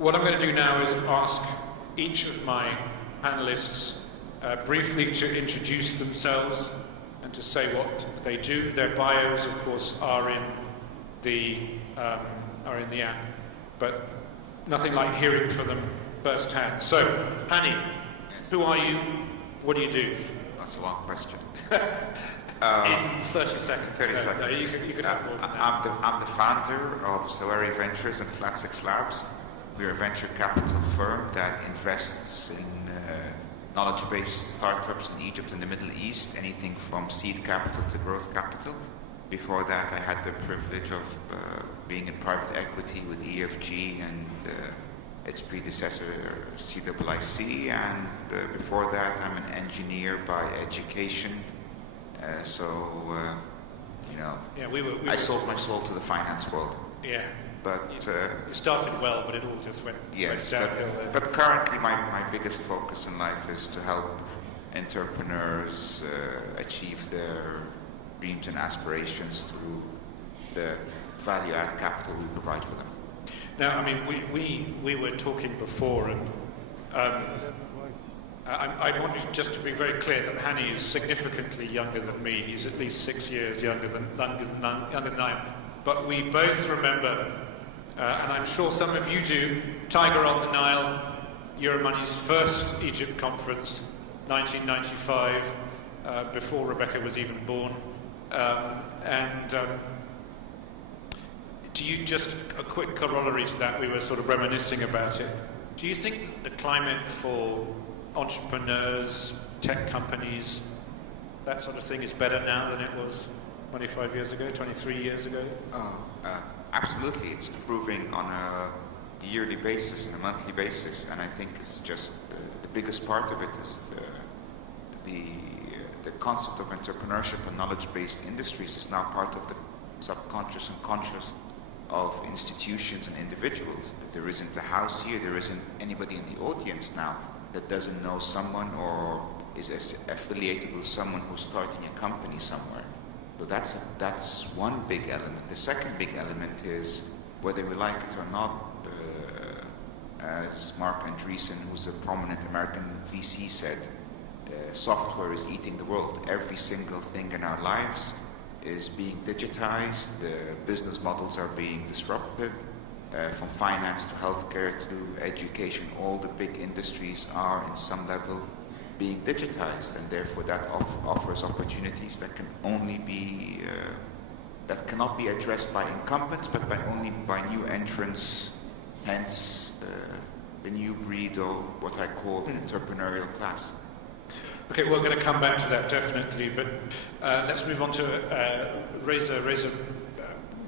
What I'm going to do now is ask each of my panelists briefly to introduce themselves and to say what they do. Their bios, of course, are in the app, but nothing like hearing from them firsthand. So, Hani, yes. Who are you? What do you do? That's a long question. In 30 seconds. 30 seconds. No, you can have more than that. I'm the founder of Sawari Ventures and Flat Six Labs. We're a venture capital firm that invests in knowledge-based startups in Egypt and the Middle East, anything from seed capital to growth capital. Before that, I had the privilege of being in private equity with EFG and its predecessor, CWIC, and before that, I'm an engineer by education. I sold my soul to the finance world. Yeah. But you started well, but it all just went downhill. But currently, my biggest focus in life is to help entrepreneurs achieve their dreams and aspirations through the value-add capital we provide for them. Now, I mean, we were talking before, and I want you just to be very clear that Hani is significantly younger than me. He's at least 6 years younger than I am. But we both remember, and I'm sure some of you do, Tiger on the Nile, Euromoney's first Egypt conference, 1995, before Rebecca was even born. Do you just, a quick corollary to that, we were sort of reminiscing about it. Do you think the climate for entrepreneurs, tech companies, that sort of thing is better now than it was 25 years ago, 23 years ago? Absolutely. It's improving on a yearly basis and a monthly basis, and I think it's just the biggest part of it is the concept of entrepreneurship and knowledge-based industries is now part of the subconscious and conscious of institutions and individuals. There isn't a house here, there isn't anybody in the audience now that doesn't know someone or is affiliated with someone who's starting a company somewhere. So that's one big element. The second big element is, whether we like it or not, as Mark Andreessen, who's a prominent American VC, said, software is eating the world. Every single thing in our lives is being digitized, the business models are being disrupted, from finance to healthcare to education. All the big industries are in some level being digitized, and therefore that offers opportunities that can only be that cannot be addressed by incumbents, but only by new entrants. Hence, the new breed, or what I call the entrepreneurial class. Okay, we're going to come back to that definitely, but let's move on to Reza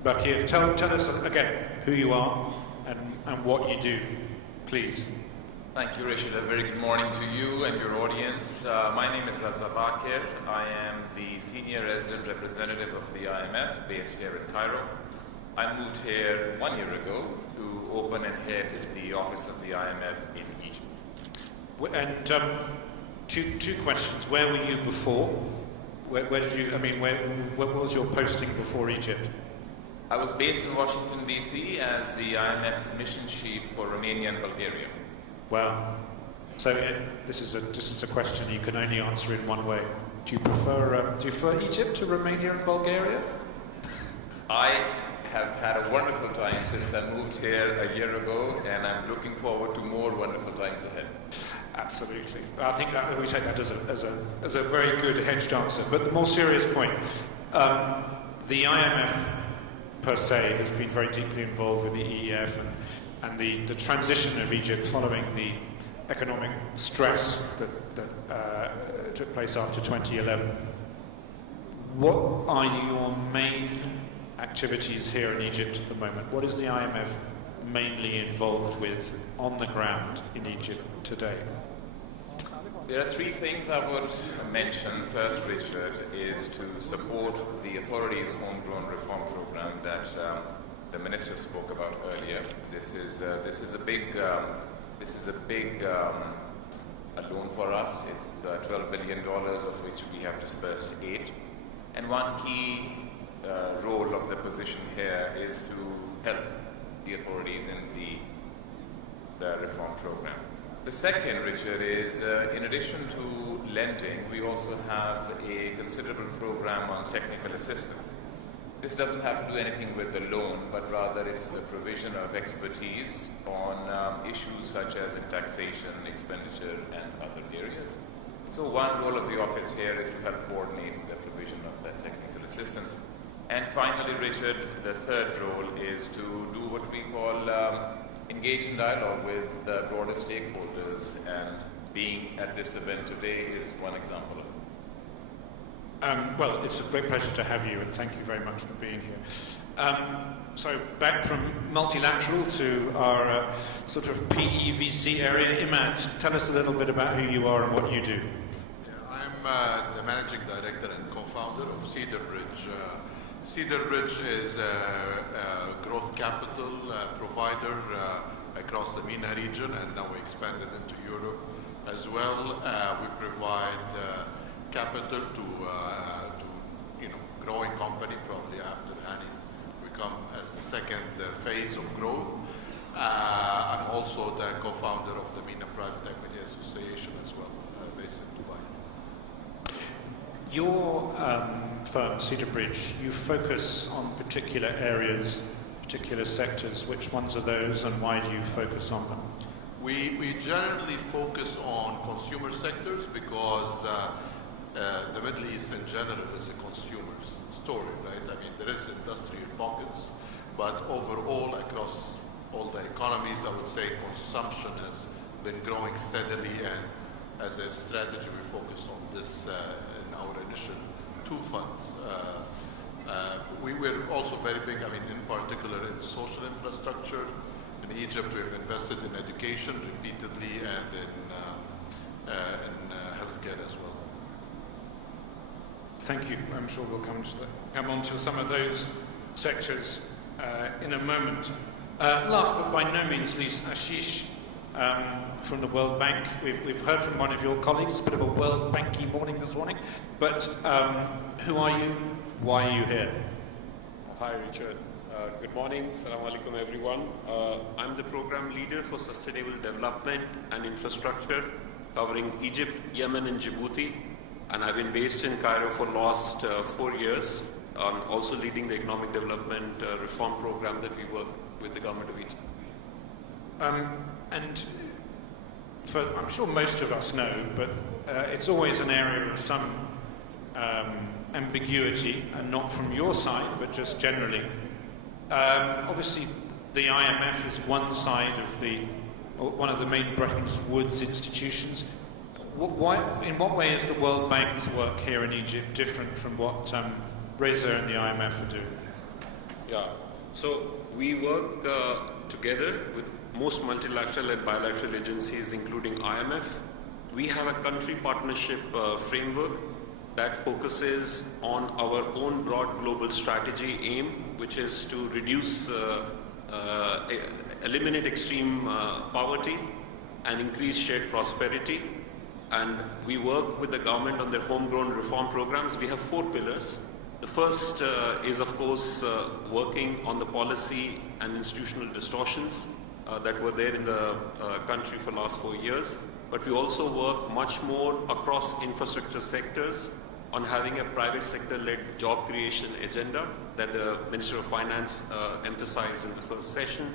Bakir. Tell us again who you are and what you do, please. Thank you, Rashid. A very good morning to you and your audience. My name is Reza Bakir. I am the Senior Resident Representative of the IMF based here in Cairo. I moved here 1 year ago to open and head the office of the IMF in Egypt. And two questions. Where were you before? Where did you, what was your posting before Egypt? I was based in Washington, D.C. as the IMF's mission chief for Romania and Bulgaria. Wow. So this is a question you can only answer in one way. Do you prefer Egypt to Romania and Bulgaria? I have had a wonderful time since I moved here a year ago, and I'm looking forward to more wonderful times ahead. Absolutely. I think that we take that as a very good hedged answer. But the more serious point, the IMF per se has been very deeply involved with the EEF and the transition of Egypt following the economic stress that took place after 2011. What are your main activities here in Egypt at the moment? What is the IMF mainly involved with on the ground in Egypt today? There are three things I would mention. First, Richard, is to support the authorities' homegrown reform program that the minister spoke about earlier. This is a big loan for us. It's $12 billion, of which we have dispersed 8. And one key role of the position here is to help the authorities in the reform program. The second, Richard, is in addition to lending, we also have a considerable program on technical assistance. This doesn't have to do anything with the loan, but rather it's the provision of expertise on issues such as in taxation, expenditure, and other areas. So one role of the office here is to help coordinate the provision of that technical assistance. And finally, Richard, the third role is to do what we call engage in dialogue with the broader stakeholders, and being at this event today is one example of it. Well, it's a great pleasure to have you, and thank you very much for being here. So back from multilateral to our sort of PEVC area. Imad, tell us a little bit about who you are and what you do. I'm the managing director and co-founder of Cedar Ridge. Cedar Ridge is a growth capital provider across the MENA region, and now we expanded into Europe as well. We provide capital to growing company, probably after Hani we come as the second phase of growth. I'm also the co-founder of the MENA Private Equity Association as well, based in Dubai. Your firm, Cedar Bridge, you focus on particular areas, particular sectors. Which ones are those, and why do you focus on them? We generally focus on consumer sectors because the Middle East in general is a consumer story, right? I mean, there is industrial pockets, but overall, across all the economies, I would say consumption has been growing steadily, and as a strategy, we focused on this in our initial two funds. We were also very big, I mean, in particular in social infrastructure. In Egypt, we've invested in education repeatedly, and in healthcare as well. Thank you. I'm sure we'll come on to some of those sectors in a moment. Last but by no means least, Ashish from the World Bank. We've heard from one of your colleagues, a bit of a World Banky morning this morning. But who are you? Why are you here? Hi, Richard. Good morning. Assalamu alaikum, everyone. I'm the program leader for sustainable development and infrastructure covering Egypt, Yemen, and Djibouti. And I've been based in Cairo for the last 4 years, also leading the economic development reform program that we work with the government of Egypt. And I'm sure most of us know, but it's always an area of some ambiguity, and not from your side, but just generally. Obviously, the IMF is one side of one of the main Bretton Woods institutions. In what way is the World Bank's work here in Egypt different from what Reza and the IMF are doing? Yeah, so we work together with most multilateral and bilateral agencies, including IMF. We have a country partnership framework that focuses on our own broad global strategy aim, which is to reduce, eliminate extreme poverty and increase shared prosperity. And we work with the government on their homegrown reform programs. We have 4 pillars. The first is, of course, working on the policy and institutional distortions that were there in the country for the last 4 years. But we also work much more across infrastructure sectors on having a private sector-led job creation agenda that the Minister of Finance emphasized in the first session.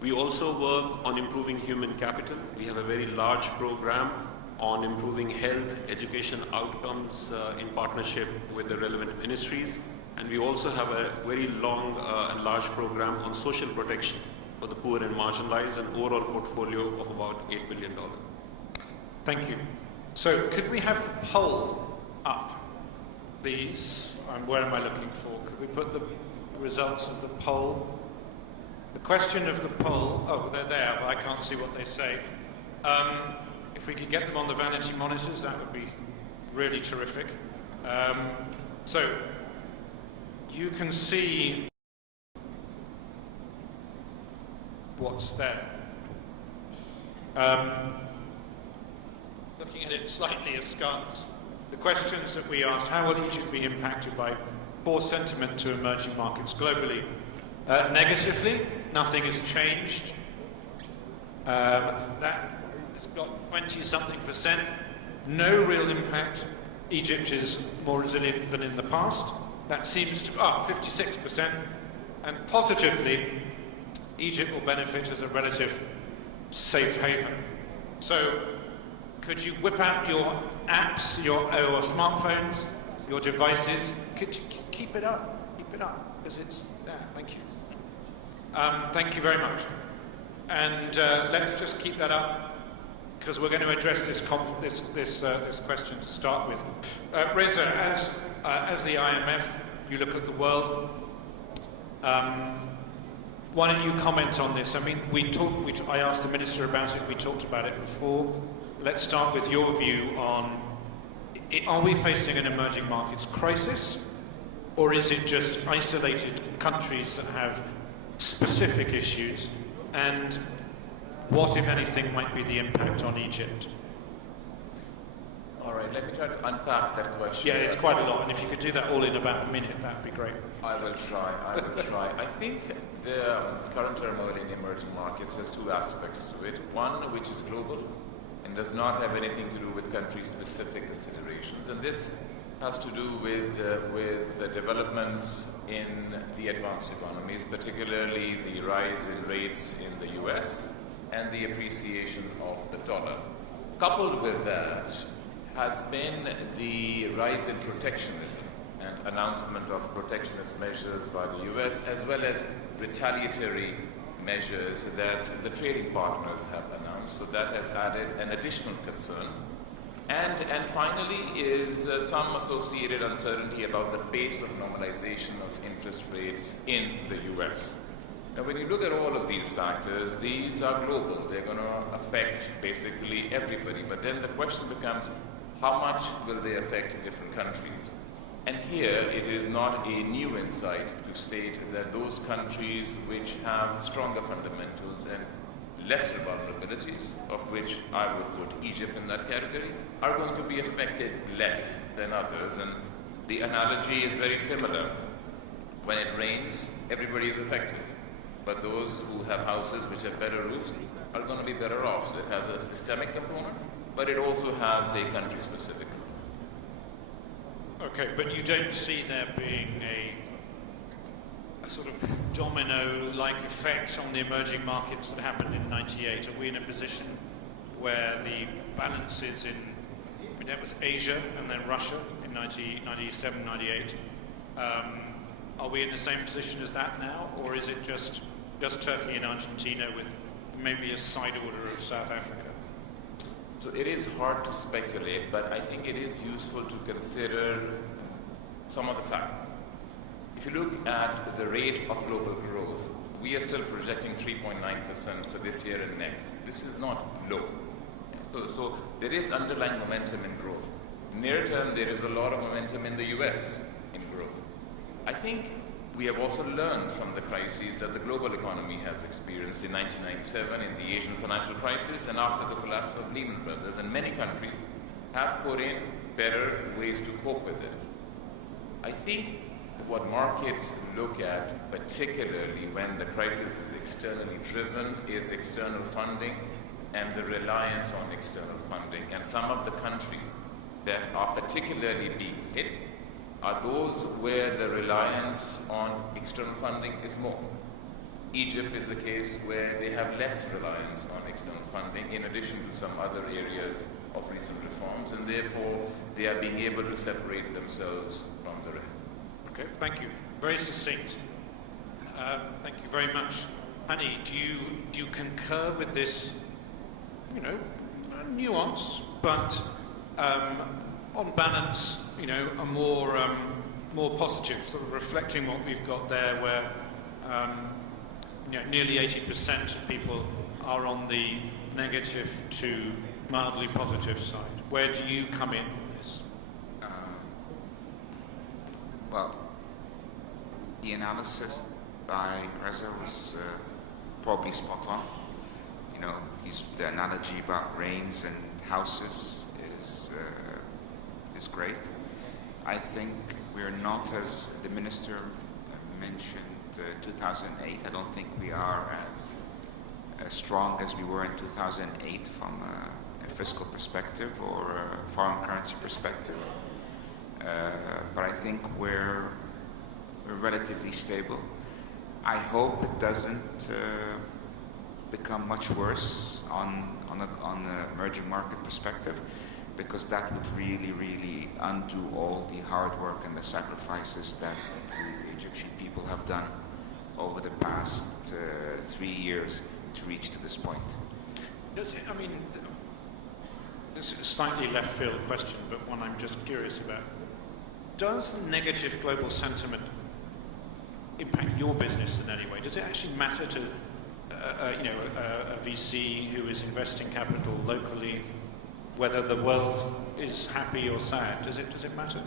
We also work on improving human capital. We have a very large program on improving health, education outcomes in partnership with the relevant ministries. And we also have a very long and large program on social protection for the poor and marginalized, an overall portfolio of about $8 billion. Thank you. So could we have the poll up, please? And where am I looking for? Could we put the results of the poll? The question of the poll, oh, they're there, but I can't see what they say. If we could get them on the vanity monitors, that would be really terrific. So you can see what's there. Looking at it slightly askance, the questions that we asked: how will Egypt be impacted by poor sentiment to emerging markets globally? Negatively, nothing has changed. That has got 20-something%. No real impact. Egypt is more resilient than in the past. That seems to 56%. And positively, Egypt will benefit as a relative safe haven. So, could you whip out your apps, your smartphones, your devices? Could you keep it up? Keep it up, because it's there. Thank you. Thank you very much. And let's just keep that up, because we're going to address this question to start with. Reza, as the IMF, you look at the world. Why don't you comment on this? I mean, I asked the minister about it. We talked about it before. Let's start with your view on: are we facing an emerging markets crisis, or is it just isolated countries that have specific issues? And what, if anything, might be the impact on Egypt? All right, let me try to unpack that question. Yeah, it's quite a lot, and if you could do that all in about a minute, that'd be great. I will try. I think the current turmoil in emerging markets has two aspects to it. One, which is global and does not have anything to do with country-specific considerations. And this has to do with the developments in the advanced economies, particularly the rise in rates in the US and the appreciation of the dollar. Coupled with that has been the rise in protectionism and announcement of protectionist measures by the US, as well as retaliatory measures that the trading partners have announced. So that has added an additional concern. And finally is some associated uncertainty about the pace of normalization of interest rates in the US. Now, when you look at all of these factors, these are global. They're going to affect basically everybody. But then the question becomes, how much will they affect different countries? And here it is not a new insight to state that those countries which have stronger fundamentals and lesser vulnerabilities, of which I would put Egypt in that category, are going to be affected less than others. And the analogy is very similar. When it rains, everybody is affected. But those who have houses which have better roofs are going to be better off. So it has a systemic component, but it also has a country-specific component. Okay, but you don't see there being a sort of domino-like effect on the emerging markets that happened in '98? Are we in a position where the balances that was Asia and then Russia in 1997, 98? Are we in the same position as that now, or is it just Turkey and Argentina with maybe a side order of South Africa? So it is hard to speculate, but I think it is useful to consider some of the facts. If you look at the rate of global growth, we are still projecting 3.9% for this year and next. This is not low. So there is underlying momentum in growth. Near term, there is a lot of momentum in the US in growth. I think we have also learned from the crises that the global economy has experienced in 1997, in the Asian financial crisis, and after the collapse of Lehman Brothers. And many countries have put in better ways to cope with it. I think what markets look at, particularly when the crisis is externally driven, is external funding and the reliance on external funding. And some of the countries that are particularly being hit are those where the reliance on external funding is more. Egypt is the case where they have less reliance on external funding, in addition to some other areas of recent reforms, and therefore they are being able to separate themselves from the rest. Okay, thank you. Very succinct. Thank you very much. Hani, do you concur with this, nuance, but on balance, a more positive, sort of reflecting what we've got there, where nearly 80% of people are on the negative to mildly positive side. Where do you come in on this? Well, the analysis by Reza was probably spot on. The analogy about rains and houses is great. I think we're not, as the minister mentioned, 2008. I don't think we are as strong as we were in 2008 from a fiscal perspective or a foreign currency perspective. But I think we're relatively stable. I hope it doesn't become much worse on an emerging market perspective, because that would really undo all the hard work and the sacrifices that the Egyptian people have done over the past 3 years to reach to this point. Does it, I mean, this is a slightly left field question, but one I'm just curious about. Does negative global sentiment impact your business in any way? Does it actually matter to a VC who is investing capital locally, whether the world is happy or sad? Does it matter?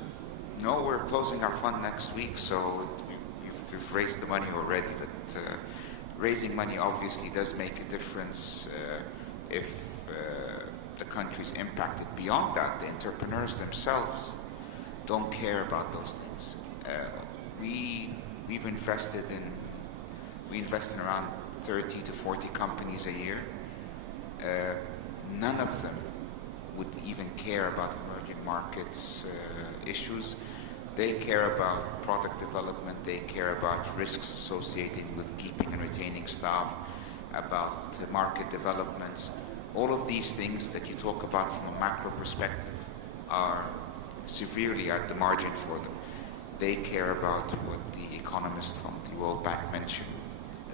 No, we're closing our fund next week, so we've raised the money already. But raising money obviously does make a difference if the country's impacted. Beyond that, the entrepreneurs themselves don't care about those things. We invest in around 30 to 40 companies a year. None of them would even care about emerging markets issues. They care about product development, they care about risks associated with keeping and retaining staff, about market developments. All of these things that you talk about from a macro perspective are severely at the margin for them. They care about what the economist from the World Bank mentioned,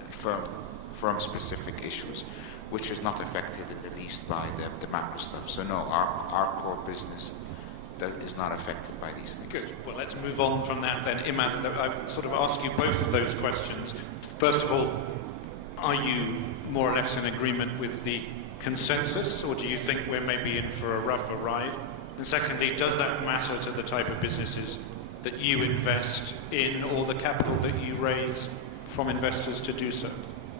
firm-specific issues, which is not affected in the least by the macro stuff. So no, our core business is not affected by these things. Good. Well, let's move on from that then. Imad, I sort of ask you both of those questions. First of all, are you more or less in agreement with the consensus, or do you think we're maybe in for a rougher ride? And secondly, does that matter to the type of businesses that you invest in, or the capital that you raise from investors to do so?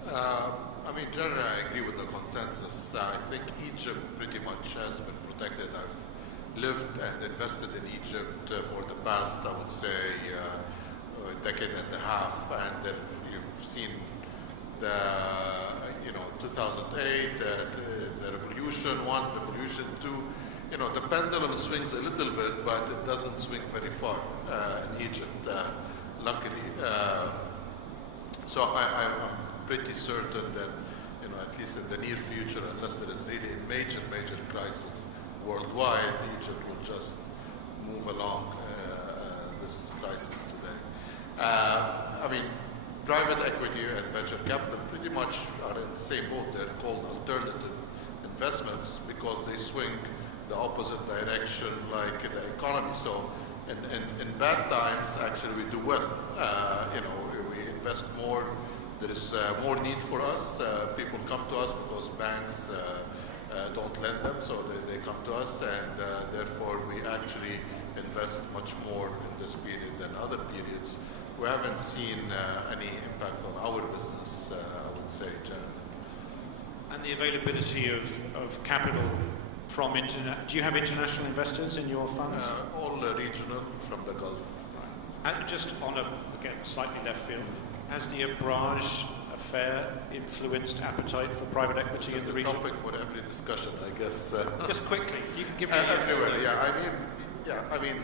I mean, generally, I agree with the consensus. I think Egypt pretty much has been protected. I've lived and invested in Egypt for the past, I would say, a decade and a half, and you've seen the 2008, the Revolution 1, Revolution 2. The pendulum swings a little bit, but it doesn't swing very far in Egypt, luckily. So I'm pretty certain that, at least in the near future, unless there is really a major crisis worldwide, Egypt will just move along this crisis today. I mean, private equity and venture capital pretty much are in the same boat. They're called alternative investments because they swing the opposite direction like the economy. So in bad times, actually, we do well. We invest more. There is more need for us. People come to us because banks don't lend them, so they come to us, and therefore we actually invest much more in this period than other periods. We haven't seen any impact on our business, I would say, generally. And the availability of capital from do you have international investors in your funds? All regional from the Gulf. Right. And just on again, slightly left field, has the Abraj affair influenced appetite for private equity in the region? It's a topic for every discussion, I guess. Just quickly, you can give me everywhere. I mean,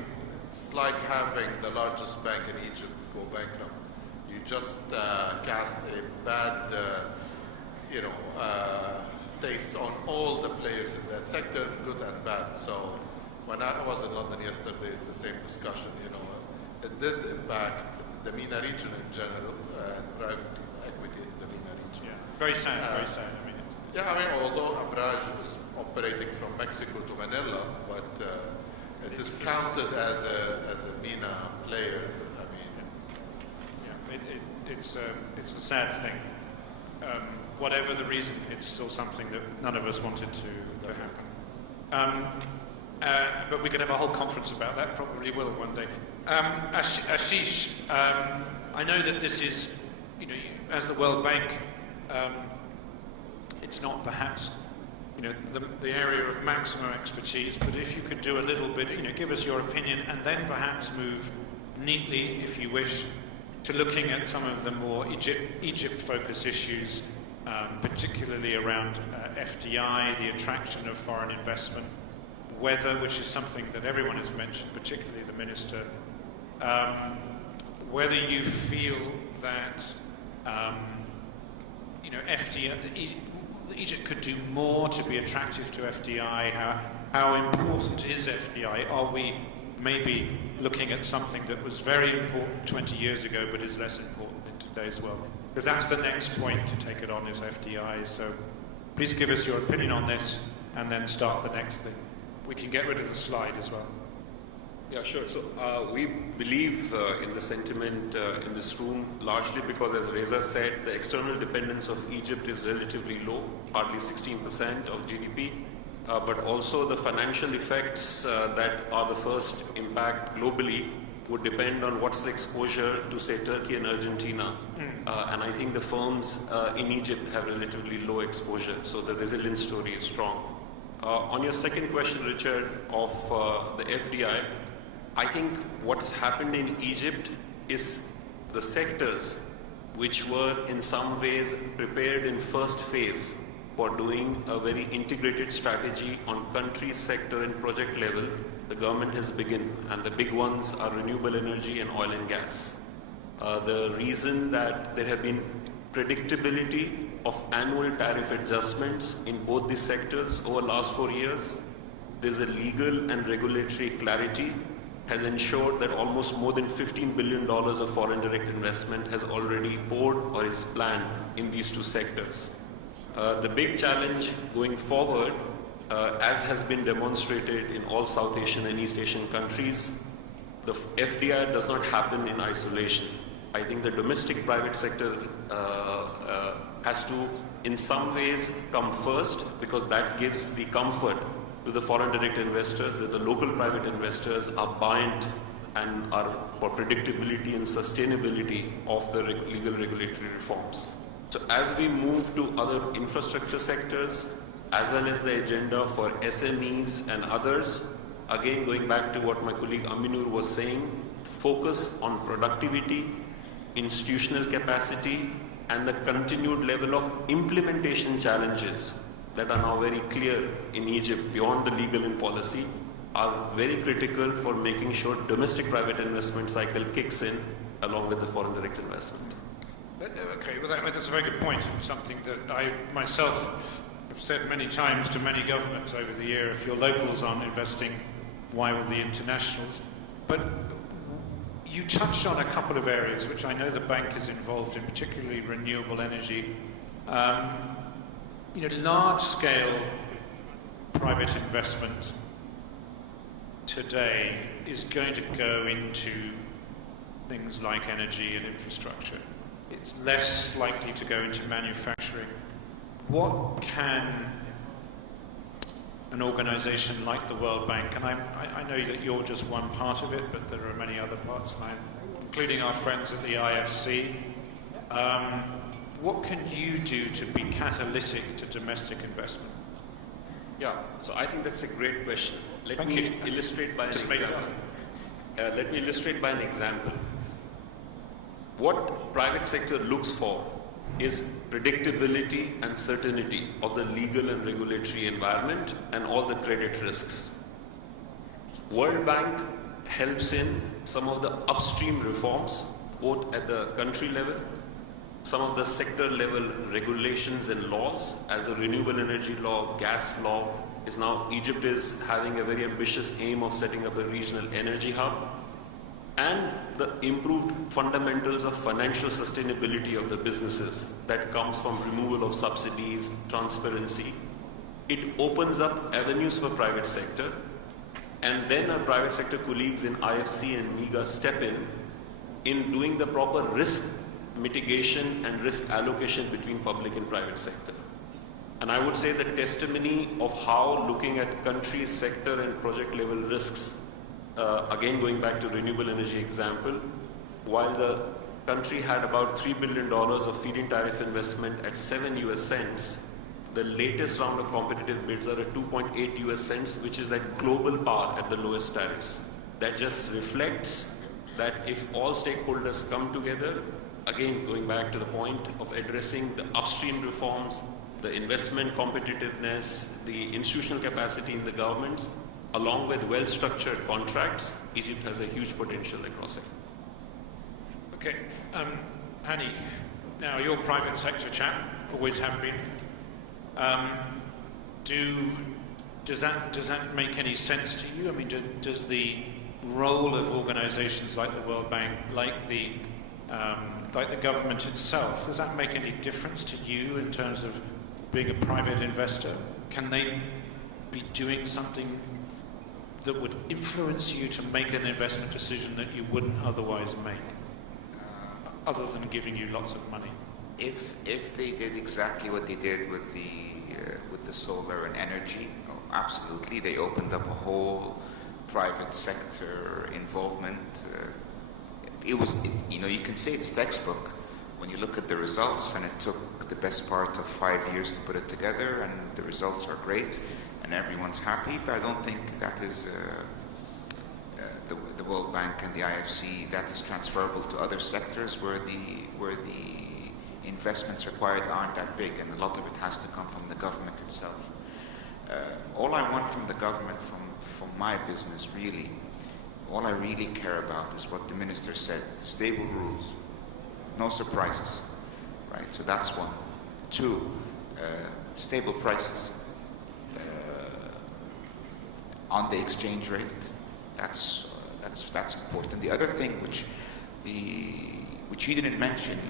it's like having the largest bank in Egypt go bankrupt. You just cast a bad, taste on all the players in that sector, good and bad. So when I was in London yesterday, it's the same discussion. It did impact the MENA region in general and private equity in the MENA region. Yeah. Very sad, very sad. Although Abraj is operating from Mexico to Manila, but it is counted as a MENA player. It's a sad thing. Whatever the reason, it's still something that none of us wanted to happen. But we could have a whole conference about that, probably will one day. Ashish, I know that this is, as the World Bank, it's not perhaps, the area of maximum expertise, but if you could do a little bit, give us your opinion, and then perhaps move neatly, if you wish, to looking at some of the more Egypt-focused issues particularly around FDI, the attraction of foreign investment, weather, which is something that everyone has mentioned, particularly the Minister, whether you feel that FDI, Egypt could do more to be attractive to FDI. How important is FDI? Are we maybe looking at something that was very important 20 years ago but is less important in today's world? Because that's the next point to take it on, is FDI. So please give us your opinion on this and then start the next thing. We can get rid of the slide as well. Yeah, sure. So we believe in the sentiment in this room, largely because, as Reza said, the external dependence of Egypt is relatively low, hardly 16% of GDP, but also the financial effects that are the first impact globally would depend on what's the exposure to, say, Turkey and Argentina. And I think the firms in Egypt have relatively low exposure, so the resilience story is strong. On your second question, Richard, of the FDI, I think what has happened in Egypt is the sectors which were in some ways prepared in first phase for doing a very integrated strategy on country, sector and project level, the government has begun, and the big ones are renewable energy and oil and gas. The reason that there have been predictability of annual tariff adjustments in both these sectors over the last 4 years, there's a legal and regulatory clarity, has ensured that almost more than $15 billion of foreign direct investment has already poured or is planned in these two sectors. The big challenge going forward, as has been demonstrated in all South Asian and East Asian countries, the FDI does not happen in isolation. I think the domestic private sector has to, in some ways, come first, because that gives the comfort to the foreign direct investors that the local private investors are buoyant and are for predictability and sustainability of the legal regulatory reforms. So as we move to other infrastructure sectors, as well as the agenda for SMEs and others, again going back to what my colleague Aminur was saying, focus on productivity, institutional capacity, and the continued level of implementation challenges that are now very clear in Egypt beyond the legal and policy are very critical for making sure domestic private investment cycle kicks in along with the foreign direct investment. Okay, well that's a very good point. Something that I myself have said many times to many governments over the year. If your locals aren't investing, why will the internationals? But you touched on a couple of areas which I know the bank is involved in, particularly renewable energy. Large-scale private investment today is going to go into things like energy and infrastructure. It's less likely to go into manufacturing. What can an organization like the World Bank, and I know that you're just one part of it, but there are many other parts, including our friends at the IFC, what can you do to be catalytic to domestic investment? Yeah, so I think that's a great question. Let me illustrate by an example. What private sector looks for is predictability and certainty of the legal and regulatory environment and all the credit risks. World Bank helps in some of the upstream reforms, both at the country level, some of the sector level regulations and laws, as a renewable energy law, gas law is now, Egypt is having a very ambitious aim of setting up a regional energy hub, and the improved fundamentals of financial sustainability of the businesses that comes from removal of subsidies, transparency. It opens up avenues for private sector, and then our private sector colleagues in IFC and MIGA step in doing the proper risk mitigation and risk allocation between public and private sector. And I would say the testimony of how looking at country, sector and project level risks, again going back to renewable energy example, while the country had about $3 billion of feed-in tariff investment at 7 US cents, the latest round of competitive bids are at 2.8 US cents, which is that global par at the lowest tariffs. That just reflects that if all stakeholders come together, again, going back to the point of addressing the upstream reforms, the investment competitiveness, the institutional capacity in the governments, along with well-structured contracts, Egypt has a huge potential across it. Okay, Hani, now you're a private sector chap, always have been. Does that make any sense to you? I mean, does the role of organisations like the World Bank, like the government itself, does that make any difference to you in terms of being a private investor? Can they be doing something that would influence you to make an investment decision that you wouldn't otherwise make, other than giving you lots of money? If they did exactly what they did with the solar and energy, absolutely. They opened up a whole private sector involvement. You can say it's textbook when you look at the results, and it took the best part of 5 years to put it together, and the results are great, and everyone's happy. But I don't think that is the World Bank and the IFC. That is transferable to other sectors where the investments required aren't that big, and a lot of it has to come from the government itself. All I want from the government, from my business, really, all I really care about is what the minister said: stable rules, no surprises, right? So that's one. Two, stable prices on the exchange rate. That's important. The other thing, which you didn't mention,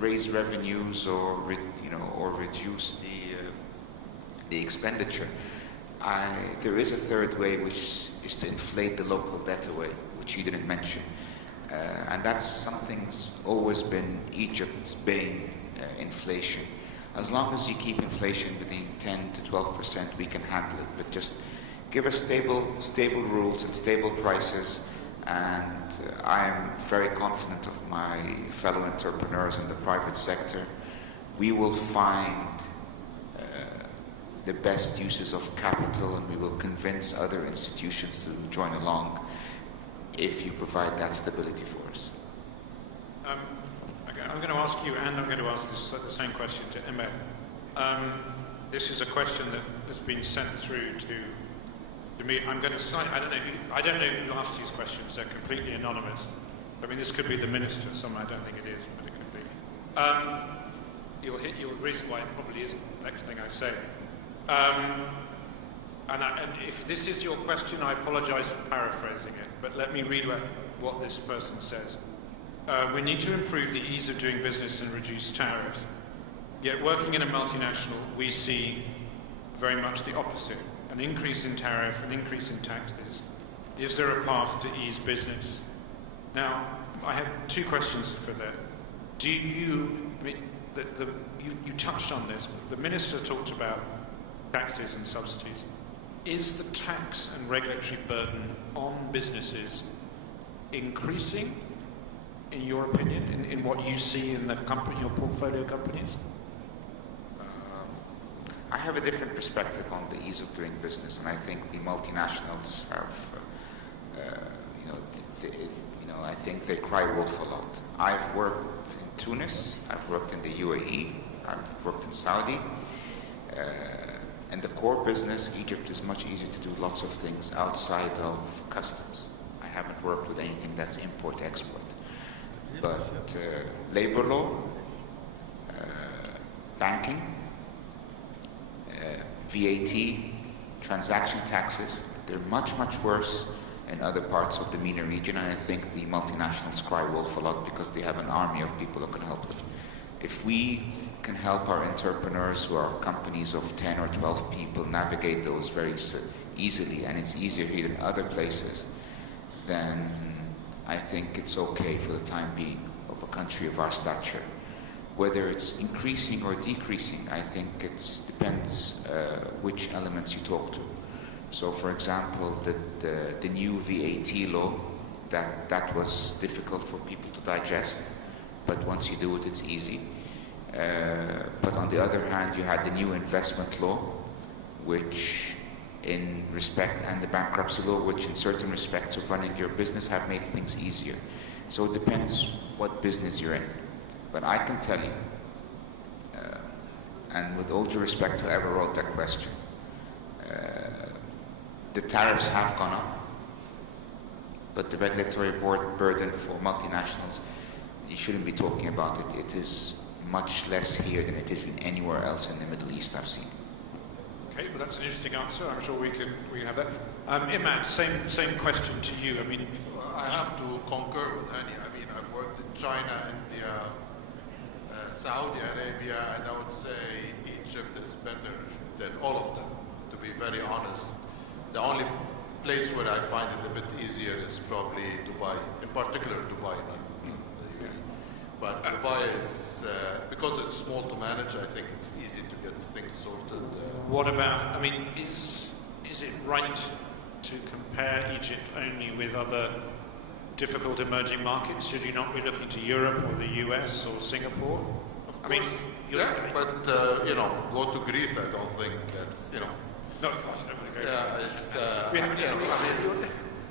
raise revenues or reduce the expenditure. There is a third way, which is to inflate the local debt away, which you didn't mention, and that's something that's always been Egypt's bane, inflation. As long as you keep inflation between 10 to 12%, we can handle it. But just give us stable rules and stable prices, and I am very confident of my fellow entrepreneurs in the private sector. We will find the best uses of capital, and we will convince other institutions to join along if you provide that stability for us. Okay, I'm going to ask you, and I'm going to ask the same question to Emma. This is a question that has been sent through to me. I'm going to cite. I don't know who asked these questions. They're completely anonymous. I mean, this could be the minister. I don't think it is, but it could be. You'll reason why it probably isn't. Next thing I say. And if this is your question, I apologize for paraphrasing it, but let me read what this person says. We need to improve the ease of doing business and reduce tariffs. Yet working in a multinational, we see very much the opposite. An increase in tariff, an increase in taxes. Is there a path to ease business? Now, I have two questions for that. Do you, I mean, you touched on this, but the minister talked about taxes and subsidies. Is the tax and regulatory burden on businesses increasing, in your opinion, in what you see in the company, your portfolio companies? I have a different perspective on the ease of doing business, and I think the multinationals have, I think they cry wolf a lot. I've worked in Tunis, I've worked in the UAE, I've worked in Saudi. And the core business, Egypt, is much easier to do lots of things outside of customs. I haven't worked with anything that's import-export. But labor law, banking, VAT, transaction taxes, they're much, much worse in other parts of the MENA region, and I think the multinationals cry wolf a lot because they have an army of people who can help them. If we can help our entrepreneurs who are companies of 10 or 12 people navigate those very easily, and it's easier here than other places, then I think it's okay for the time being of a country of our stature. Whether it's increasing or decreasing, I think it depends which elements you talk to. So, for example, the new VAT law, that was difficult for people to digest, but once you do it, it's easy. But on the other hand, you had the new investment law, which in respect, and the bankruptcy law, which in certain respects of running your business have made things easier. So it depends what business you're in. But I can tell you, and with all due respect to whoever wrote that question, the tariffs have gone up, but the regulatory burden for multinationals, you shouldn't be talking about it. It is much less here than it is in anywhere else in the Middle East I've seen. Okay, well that's an interesting answer. I'm sure we can have that. Imad, same question to you. I mean, I have to concur with Hani. I mean, I've worked in China, India, Saudi Arabia, and I would say Egypt is better than all of them, to be very honest. The only place where I find it a bit easier is probably Dubai, in particular Dubai, not the UAE. But Dubai is, because it's small to manage, I think it's easy to get things sorted. what about, I mean, is it right to compare Egypt only with other difficult emerging markets? Should you not be looking to Europe or the US or Singapore? Of I mean, course, you're yeah, saying- but go to Greece. I don't think that's No, of course, no, okay. Yeah, it's We have-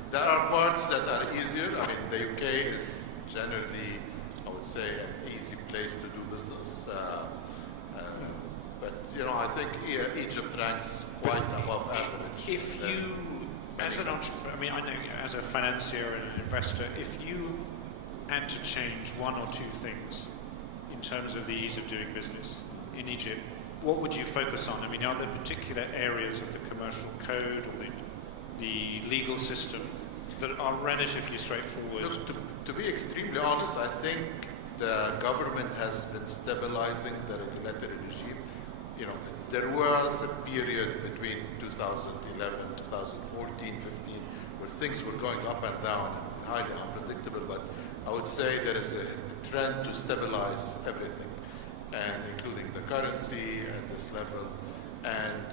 there are parts that are easier. I mean, the UK is generally, I would say, an easy place to do business. But I think Egypt ranks quite above average. If you, as an entrepreneur, I mean, I know as a financier and an investor, if you had to change one or two things in terms of the ease of doing business in Egypt, what would you focus on? I mean, are there particular areas of the commercial code or the legal system that are relatively straightforward? Look, to be extremely honest, I think the government has been stabilizing the regulatory regime. There was a period between 2011, 2014, 15, where things were going up and down and highly unpredictable, but I would say there is a trend to stabilize everything, and including the currency at this level. And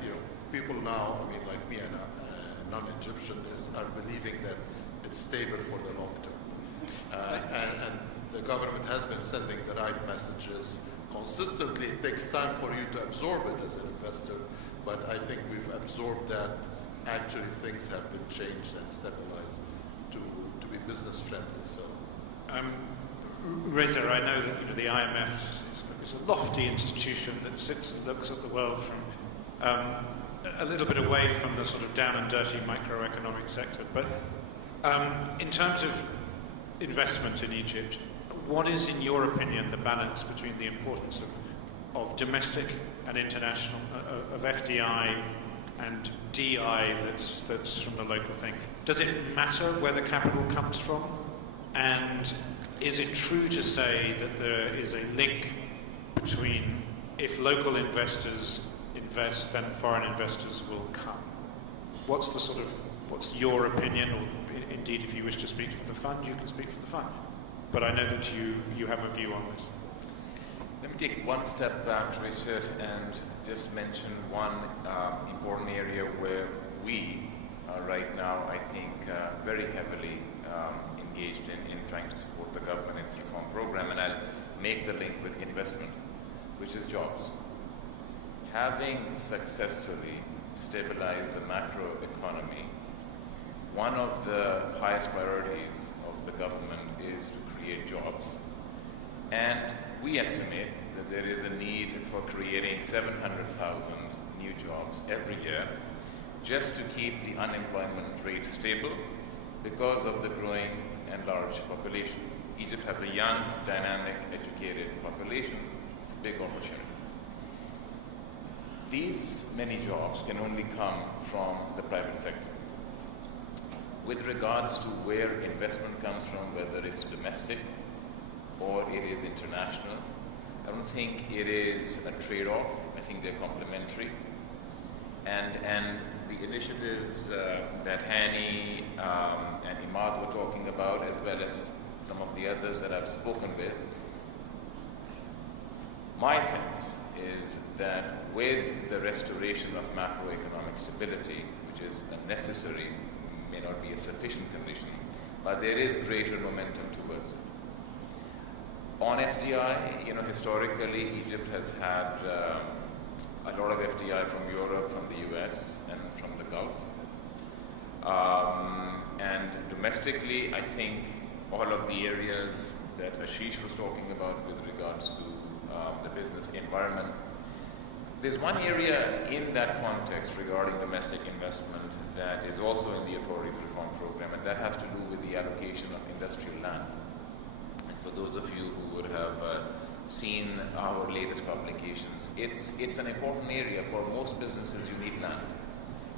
people now, I mean, like me and a non-Egyptian, are believing that it's stable for the long term. And the government has been sending the right messages consistently. It takes time for you to absorb it as an investor, but I think we've absorbed that. Actually, things have been changed and stabilized to be business friendly. So. Reza, I know that the IMF is a lofty institution that sits and looks at the world from a little bit away from the sort of down and dirty microeconomic sector. But in terms of investment in Egypt, what is, in your opinion, the balance between the importance of domestic and international, of FDI and DI that's from the local thing? Does it matter where the capital comes from? And is it true to say that there is a link between if local investors invest, then foreign investors will come? What's your opinion, or indeed if you wish to speak for the fund, you can speak for the fund. But I know that you have a view on this. Let me take one step back, Richard, and just mention one important area where we are right now, I think, very heavily engaged in trying to support the government in its reform program, and I'll make the link with investment, which is jobs. Having successfully stabilized the macro economy, one of the highest priorities of the government is to create jobs. And we estimate that there is a need for creating 700,000 new jobs every year just to keep the unemployment rate stable because of the growing and large population. Egypt has a young, dynamic, educated population. It's a big opportunity. These many jobs can only come from the private sector. With regards to where investment comes from, whether it's domestic or it is international, I don't think it is a trade-off. I think they're complementary. And the initiatives that Hani and Imad were talking about, as well as some of the others that I've spoken with, my sense is that with the restoration of macroeconomic stability, which is a necessary, may not be a sufficient condition, but there is greater momentum towards it. On FDI, historically, Egypt has had a lot of FDI from Europe, from the US, and from the Gulf. And domestically, I think all of the areas that Ashish was talking about with regards to the business environment. There's one area in that context regarding domestic investment that is also in the authorities reform program, and that has to do with the allocation of industrial land. And for those of you who would have seen our latest publications, it's an important area. For most businesses, you need land,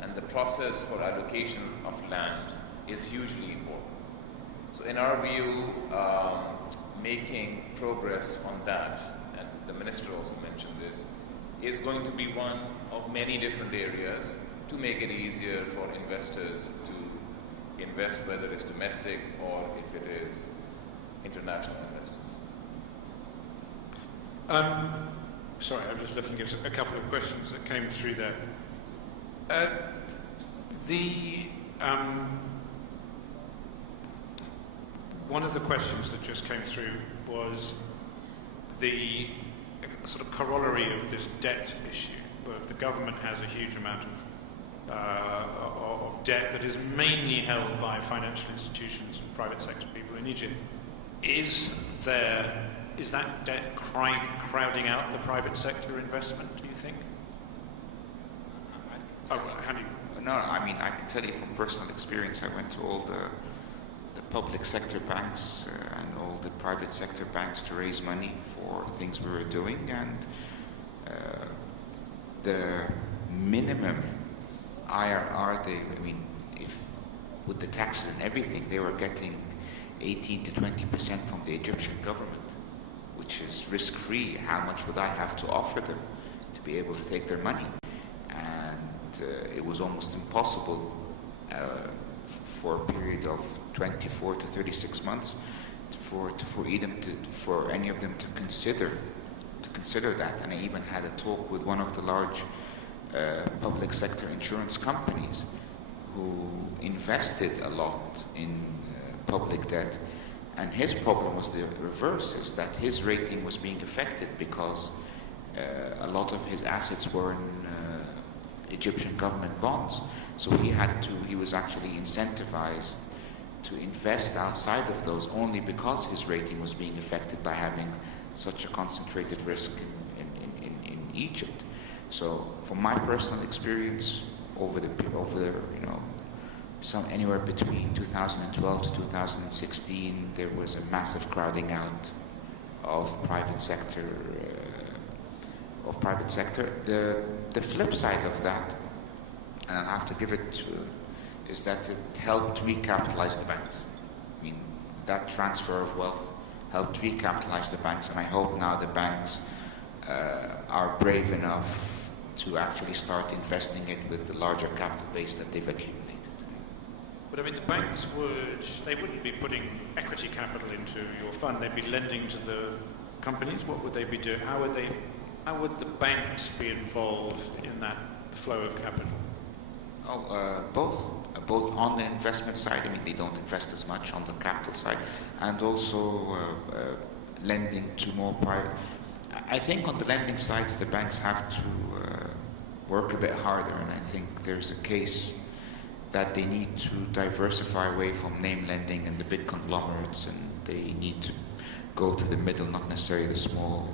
and the process for allocation of land is hugely important. So in our view, making progress on that, and the minister also mentioned this, is going to be one of many different areas to make it easier for investors to invest, whether it's domestic or if it is international investors. Sorry, I'm just looking at a couple of questions that came through there. One of the questions that just came through was the sort of corollary of this debt issue, where if the government has a huge amount of debt that is mainly held by financial institutions and private sector people in Egypt, is that debt crowding out the private sector investment, do you think? No, I mean, I can tell you from personal experience, I went to all the public sector banks and all the private sector banks to raise money for things we were doing, and the minimum IRR, if with the taxes and everything, they were getting 18 to 20% from the Egyptian government, which is risk-free. How much would I have to offer them to be able to take their money? And it was almost impossible for a period of 24 to 36 months for any of them to consider that. And I even had a talk with one of the large public sector insurance companies who invested a lot in public debt, and his problem was the reverse, is that his rating was being affected because a lot of his assets were in Egyptian government bonds. So he was actually incentivized to invest outside of those only because his rating was being affected by having such a concentrated risk in Egypt. So from my personal experience over anywhere between 2012 to 2016, there was a massive crowding out of private sector. The flip side of that, and I'll have to give it to, is that it helped recapitalize the banks. I mean, that transfer of wealth helped recapitalize the banks, and I hope now the banks are brave enough to actually start investing it with the larger capital base that they've accumulated. But I mean, the banks wouldn't be putting equity capital into your fund, they'd be lending to the companies. What would they be doing? How would the banks be involved in that flow of capital? Both on the investment side. I mean, they don't invest as much on the capital side, and also lending to more private. I think on the lending sides, the banks have to work a bit harder, and I think there's a case that they need to diversify away from name lending and the big conglomerates, and they need to go to the middle, not necessarily the small.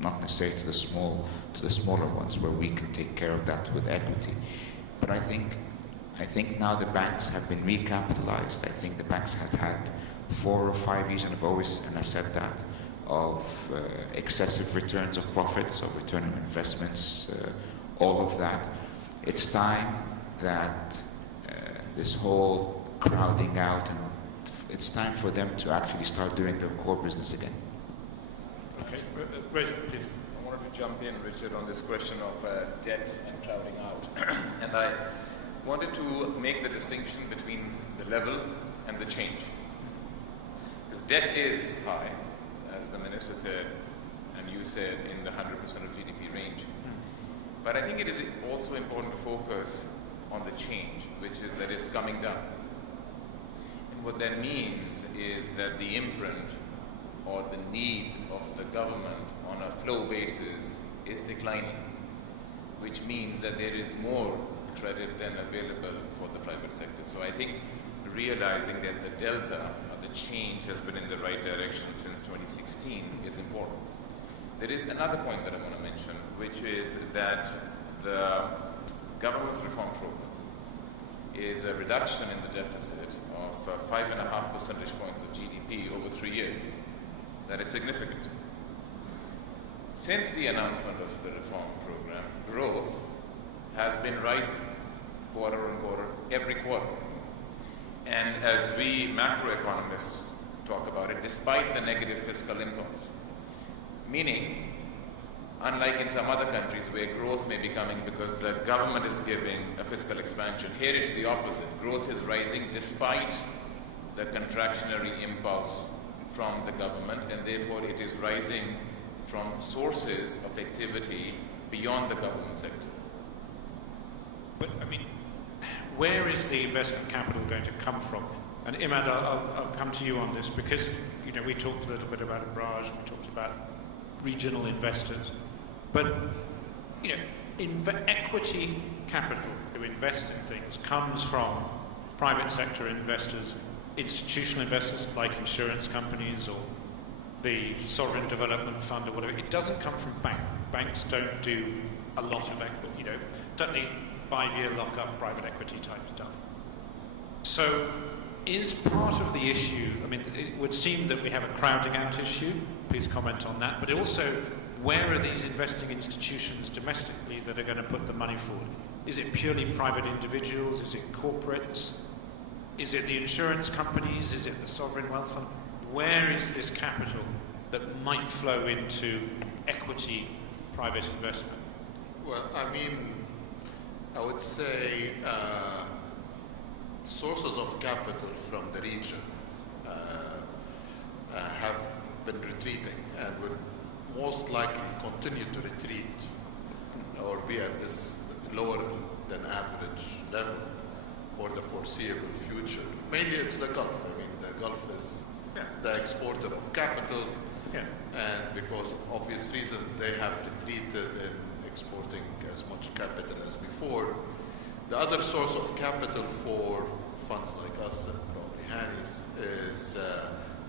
Not necessarily to the smaller ones where we can take care of that with equity. But I think now the banks have been recapitalized. I think the banks have had 4 or 5 years, and I've said that, of excessive returns of profits, of return on investments, all of that. It's time that this whole crowding out, and it's time for them to actually start doing their core business again. Okay, Reza, please. I wanted to jump in, Richard, on this question of debt and crowding out. And I wanted to make the distinction between the level and the change. Because debt is high, as the minister said, and you said, in the 100% of GDP range. But I think it is also important to focus on the change, which is that it's coming down. And what that means is that the imprint or the need of the government on a flow basis is declining, which means that there is more credit than available for the private sector. So I think realizing that the delta, or the change has been in the right direction since 2016 is important. There is another point that I want to mention, which is that the government's reform program is a reduction in the deficit of 5.5 percentage points of GDP over 3 years. That is significant. Since the announcement of the reform program, growth has been rising quarter on quarter, every quarter. And as we macroeconomists talk about it, despite the negative fiscal impulse. Meaning, unlike in some other countries where growth may be coming because the government is giving a fiscal expansion, here it's the opposite. Growth is rising despite the contractionary impulse from the government, and therefore it is rising from sources of activity beyond the government sector. But, I mean, where is the investment capital going to come from? And Imad, I'll come to you on this because, you know, we talked a little bit about Abraj, we talked about regional investors. But, you know, equity capital to invest in things comes from private sector investors, institutional investors like insurance companies or the Sovereign Development Fund or whatever. It doesn't come from banks. Banks don't do a lot of equity, you know, certainly 5-year lockup private equity type stuff. So is part of the issue, I mean, it would seem that we have a crowding out issue, please comment on that, but also where are these investing institutions domestically that are going to put the money forward? Is it purely private individuals? Is it corporates? Is it the insurance companies? Is it the sovereign wealth fund? Where is this capital that might flow into equity private investment? Well, I mean, I would say sources of capital from the region have been retreating and will most likely continue to retreat or be at this lower than average level for the foreseeable future. Mainly it's the Gulf. I mean, the Gulf is the exporter of capital, and because of obvious reasons, they have retreated in exporting as much capital as before. The other source of capital for funds like us and probably Hani's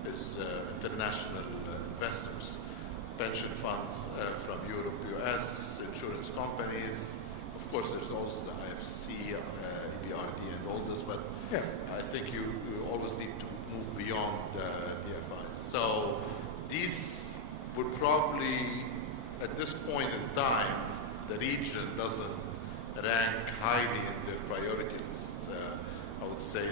is international investors, pension funds from Europe, US, insurance companies. Of course, there's also the IFC, EBRD, and all this, but I think you always need to move beyond DFIs. So these would probably, at this point in time, the region doesn't rank highly in their priority list. I would say,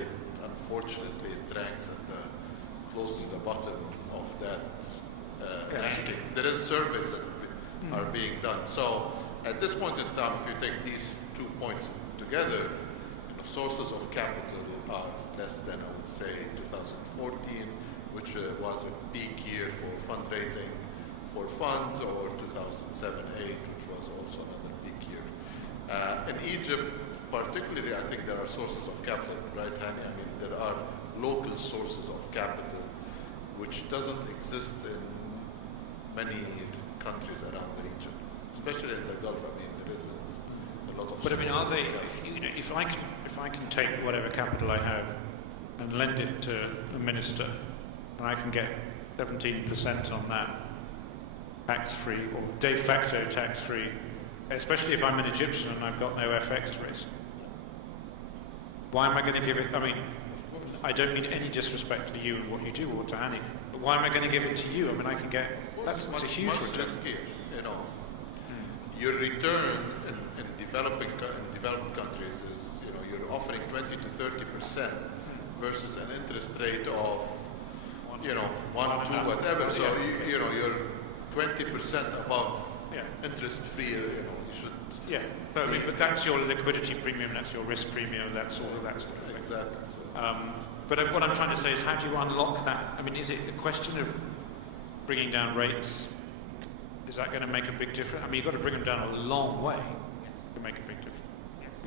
unfortunately, it ranks at close to the bottom of that ranking. There is surveys that are being done. So at this point in time, if you take these 2 points together, you know, sources of capital are less than, I would say, 2014, which was a peak year for fundraising for funds, or 2007-8, which was also another peak year. In Egypt, particularly, I think there are sources of capital, right, Hani? I mean, there are local sources of capital, which doesn't exist in many countries around the region, especially in the Gulf. I mean, there isn't a lot of. But I mean, are they? If I can take whatever capital I have and lend it to a minister, and I can get 17% on that, tax-free or de facto tax-free, especially if I'm an Egyptian and I've got no FX risk. Why am I going to give it? I mean, I don't mean any disrespect to you and what you do or to Hani, but why am I going to give it to you? I mean, I can get that's a huge return. Riskier, you know. Your return in developed countries is, you know, you're offering 20 to 30% versus an interest rate of, you know, 1, 2, whatever. So you know, you're 20% above interest-free. You know, you should. Yeah, but, I mean, but that's your liquidity premium, that's your risk premium, that's all of that sort of thing. Exactly. So. But what I'm trying to say is, how do you unlock that? I mean, is it a question of bringing down rates? Is that going to make a big difference? I mean, you've got to bring them down a long way to make a big difference.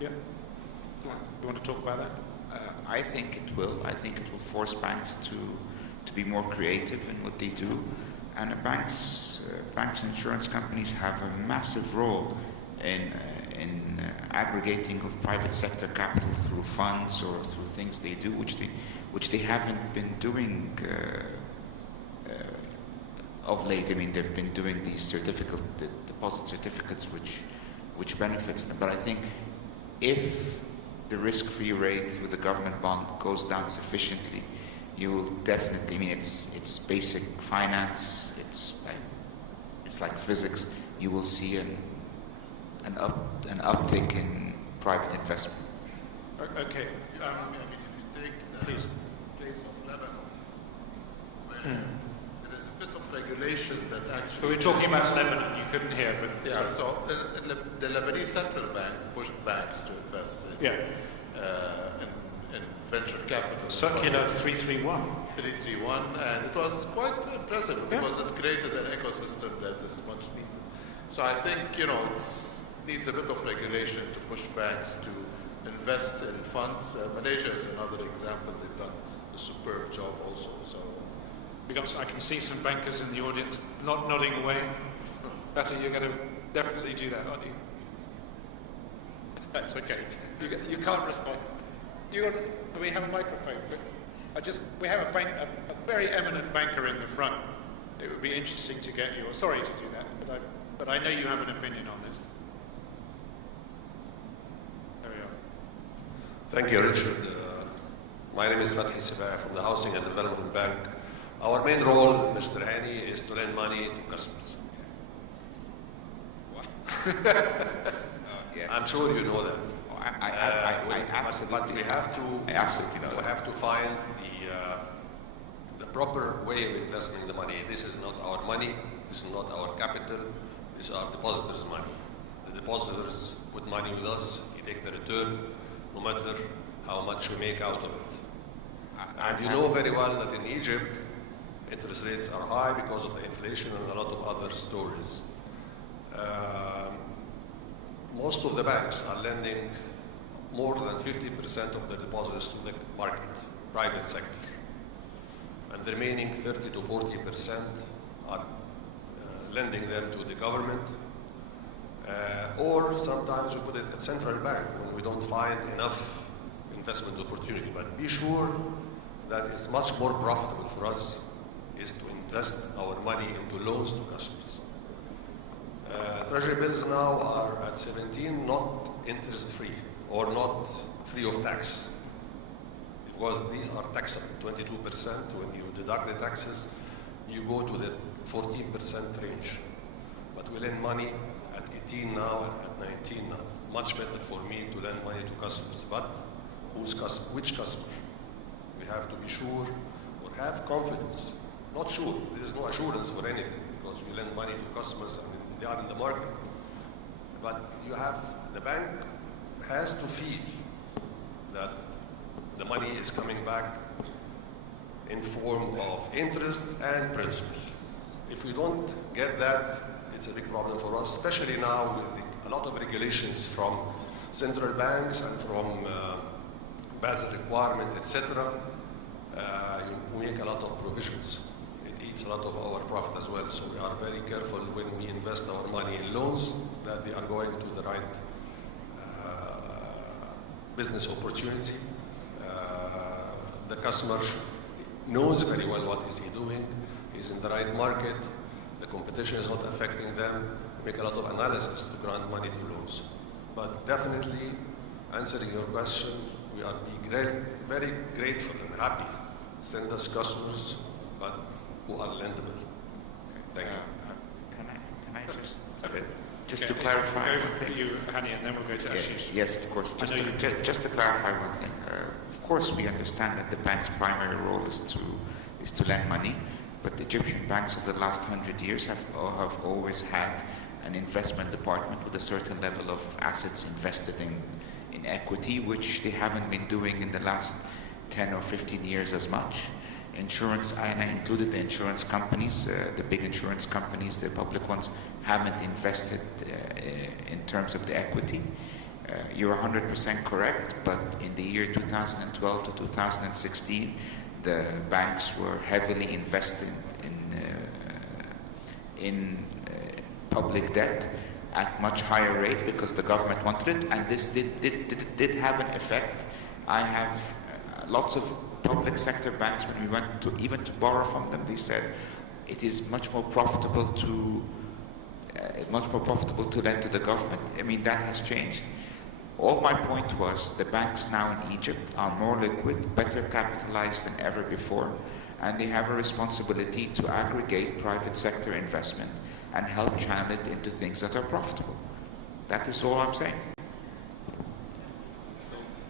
Yeah. You want to talk about that? I think it will. I think it will force banks to be more creative in what they do. And banks and insurance companies have a massive role in aggregating of private sector capital through funds or through things they do, which they haven't been doing of late. I mean, they've been doing these deposit certificates, which benefits them. But I think if the risk-free rate with the government bond goes down sufficiently, you will definitely. I mean, it's basic finance. It's like physics. You will see an uptick in private investment. Okay. I mean, if you take the Please. case of Lebanon, where there is a bit of regulation that So actually. we're talking about Lebanon. You couldn't hear, but Yeah, so the Lebanese central bank pushed banks to invest in, yeah. in venture capital. Circular 331. 331, and it was quite impressive because it created an ecosystem that is much needed. So I think, it needs a bit of regulation to push banks to invest in funds. Malaysia is another example. They've done a superb job also. So I can see some bankers in the audience nodding away. That's it. You're going to definitely do that, aren't you? That's okay. You can't respond. We have a microphone, but we have a very eminent banker in the front. It would be interesting to get your. Sorry to do that, but I know you have an opinion on this. There we are. Thank you, Richard. My name is Fathi Sibai from the Housing and Development Bank. Our main role, Mr. Hani, is to lend money to customers. Yes. I'm sure you know that. I absolutely. But we have to. I absolutely know We that. have to find the proper way of investing the money. This is not our money. This is not our capital. This is our depositors' money. The depositors put money with us. You take the return, no matter how much you make out of it. And you know very well that in Egypt, interest rates are high because of the inflation and a lot of other stories. Most of the banks are lending more than 50% of the deposits to the market, private sector. And the remaining 30 to 40% are lending them to the government. Or sometimes we put it at central bank when we don't find enough investment opportunity. But be sure that it's much more profitable for us is to invest our money into loans to customers. Treasury bills now are at 17, not interest-free or not free of tax. Because these are taxable, 22%. When you deduct the taxes, you go to the 14% range. But we lend money at 18 now and at 19 now. Much better for me to lend money to customers. But which customer? We have to be sure or have confidence. Not sure. There is no assurance for anything because you lend money to customers and they are in the market. But the bank has to feel that the money is coming back in form of interest and principal. If we don't get that, it's a big problem for us, especially now with a lot of regulations from central banks and from Basel requirement, etc. We make a lot of provisions. It eats a lot of our profit as well. So we are very careful when we invest our money in loans that they are going to the right business opportunity. The customer knows very well what is he doing. He's in the right market. The competition is not affecting them. We make a lot of analysis to grant money to loans. But definitely, answering your question, we are very grateful and happy. Send us customers, but who are lendable. Thank you. Can I just Okay. to clarify? We'll go for you, Hani, and then we'll go to Ashish. Yes, of course. I know you do. Just to clarify one thing. Of course, we understand that the bank's primary role is to lend money, but the Egyptian banks of the last 100 years have always had an investment department with a certain level of assets invested in equity, which they haven't been doing in the last 10 or 15 years as much. Insurance, and I included the insurance companies, the big insurance companies, the public ones, haven't invested in terms of the equity. You're 100% correct, but in the year 2012 to 2016, the banks were heavily invested in public debt, at much higher rate because the government wanted it, and this did have an effect. I have lots of public sector banks, when we went to even to borrow from them, they said it is much more profitable to lend to the government. I mean, that has changed. All my point was the banks now in Egypt are more liquid, better capitalized than ever before, and they have a responsibility to aggregate private sector investment and help channel it into things that are profitable. That is all I'm saying.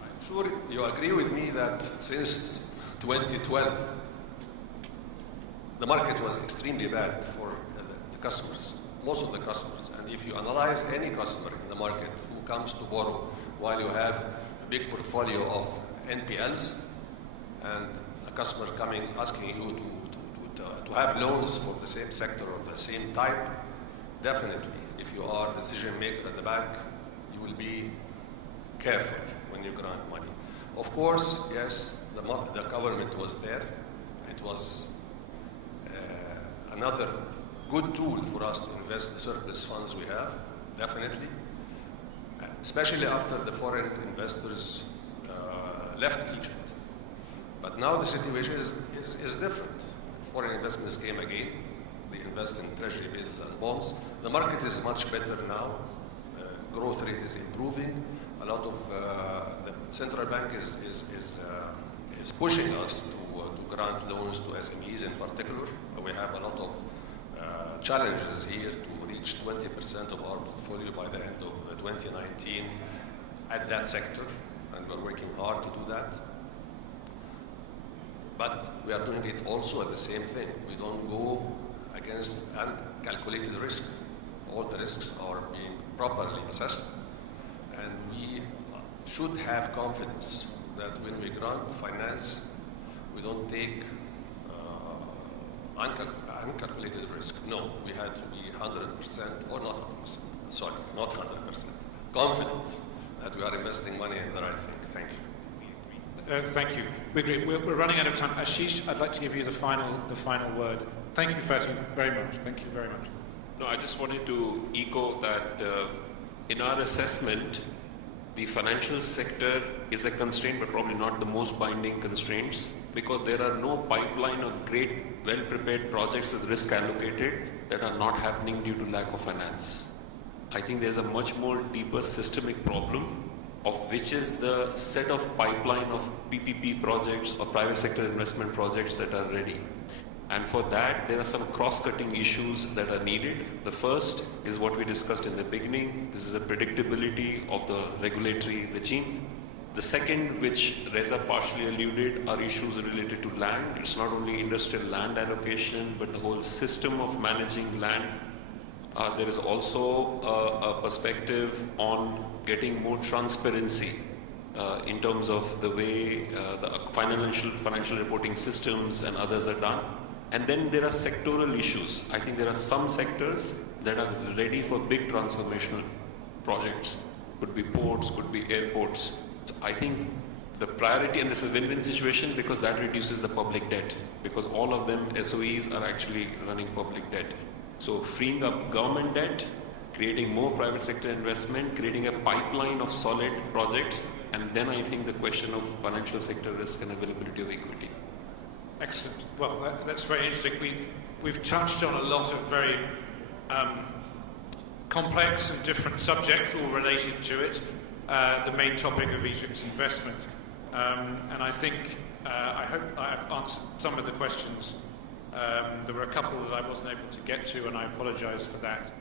I'm sure you agree with me that since 2012, the market was extremely bad for the customers, most of the customers. And if you analyze any customer in the market who comes to borrow while you have a big portfolio of NPLs, and a customer coming asking you to have loans for the same sector or the same type, definitely, if you are a decision maker at the bank, you will be careful when you grant money. Of course, yes, the government was there. It was another good tool for us to invest the surplus funds we have, definitely, especially after the foreign investors left Egypt. But now the situation is different. Foreign investments came again. They invest in treasury bills and bonds. The market is much better now. Growth rate is improving. A lot of the central bank is pushing us to grant loans to SMEs in particular. We have a lot of challenges here to reach 20% of our portfolio by the end of 2019 at that sector, and we're working hard to do that. But we are doing it also at the same thing. We don't go against uncalculated risk. All the risks are being properly assessed, and we should have confidence that when we grant finance, we don't take uncalculated risk. No, we had to be 100%, or not 100%, sorry, not 100%, confident that we are investing money in the right thing. Thank you. Thank you. We agree. We're running out of time. Ashish, I'd like to give you the final word. Thank you, Fatih, very much. Thank you very much. No, I just wanted to echo that in our assessment, the financial sector is a constraint, but probably not the most binding constraints, because there are no pipeline of great, well-prepared projects with risk allocated that are not happening due to lack of finance. I think there's a much more deeper systemic problem, of which is the set of pipeline of PPP projects or private sector investment projects that are ready. And for that, there are some cross-cutting issues that are needed. The first is what we discussed in the beginning. This is the predictability of the regulatory regime. The second, which Reza partially alluded, are issues related to land. It's not only industrial land allocation, but the whole system of managing land. There is also a perspective on getting more transparency in terms of the way the financial reporting systems and others are done. And then there are sectoral issues. I think there are some sectors that are ready for big transformational projects. Could be ports, could be airports. So I think the priority, and this is a win-win situation because that reduces the public debt, because all of them, SOEs, are actually running public debt. So freeing up government debt, creating more private sector investment, creating a pipeline of solid projects, and then I think the question of financial sector risk and availability of equity. Excellent. Well, that's very interesting. We've touched on a lot of very complex and different subjects, all related to it. The main topic of Egypt's investment, and I think I hope I've answered some of the questions. There were a couple that I wasn't able to get to, and I apologise for that.